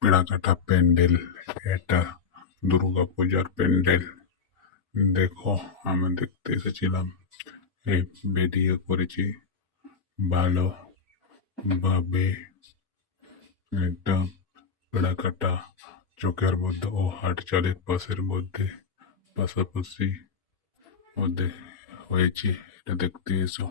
পেড়াকাটা প্যান্ডেল, এটা দুর্গা পূজার প্যান্ডেল। দেখো, আমি দেখতে এসেছিলাম, এই ভিডিও করেছি ভালো ভাবে। একটা পেড়াকাটা চোখের মধ্যে ও হাট চালের পাশের মধ্যে পাশাপাশি মধ্যে হয়েছে, এটা দেখতে এসো।